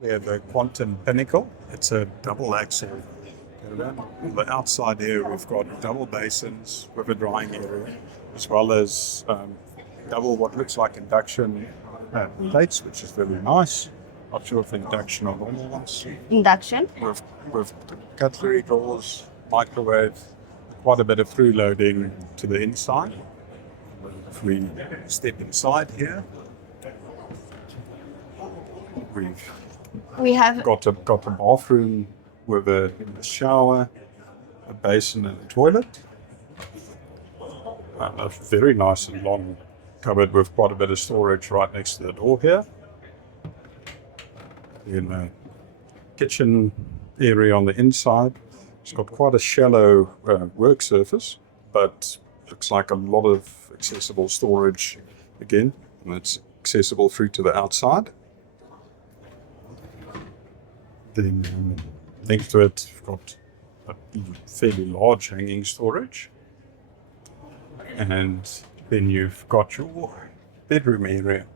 We have a Quantum Pinnacle. It's a double axle caravan. On the outside here, we've got double basins with a drying area, as well as double what looks like induction plates, which is very nice. Not sure if induction or normal ones. Induction. With cutlery drawers, microwave, quite a bit of through loading to the inside. If we step inside here, We have got a bathroom with a shower, a basin and a toilet. And a very nice and long cupboard with quite a bit of storage right next to the door here. Then a kitchen area on the inside. It's got quite a shallow work surface, but looks like a lot of accessible storage again, and it's accessible through to the outside. Then next to it, we've got a fairly large hanging storage. And then you've got your bedroom area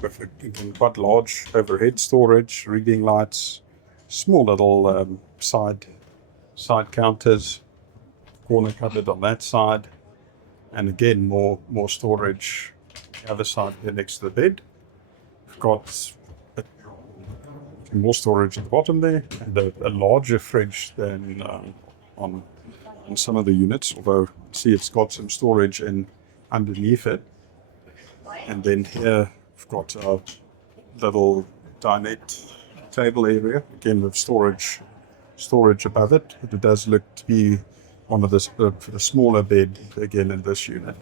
with again, quite large overhead storage, reading lights, small little side counters, corner cupboard on that side, and again more storage on the other side here next to the bed. We've got more storage at the bottom there, and a larger fridge than on some of the units, although see it's got some storage underneath it. And then here we've got a little dinette table area, again with storage above it. But it does look to be one of the smaller bed again in this unit.